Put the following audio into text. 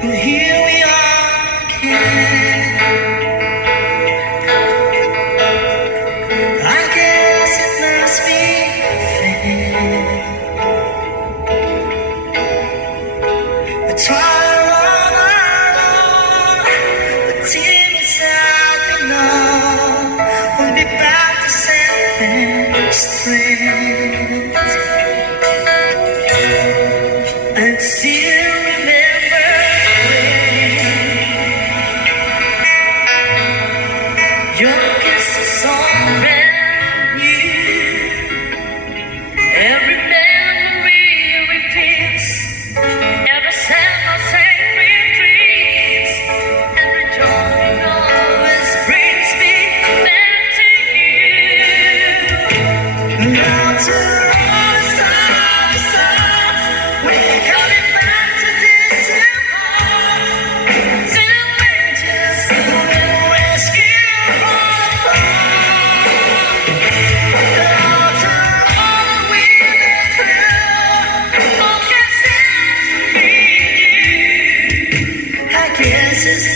And here we are again. I guess it must be fair. But while on our own, the team is out, we know we'll be back to center strength. And still remember when your kiss is all brand new. Every memory repeats, every sound of sacred dreams, every joy always brings me back to you. Now to all the stars, we're coming back to distant hearts, still just will rescue from after all that we've been through. All can stand to meet you. I guess it's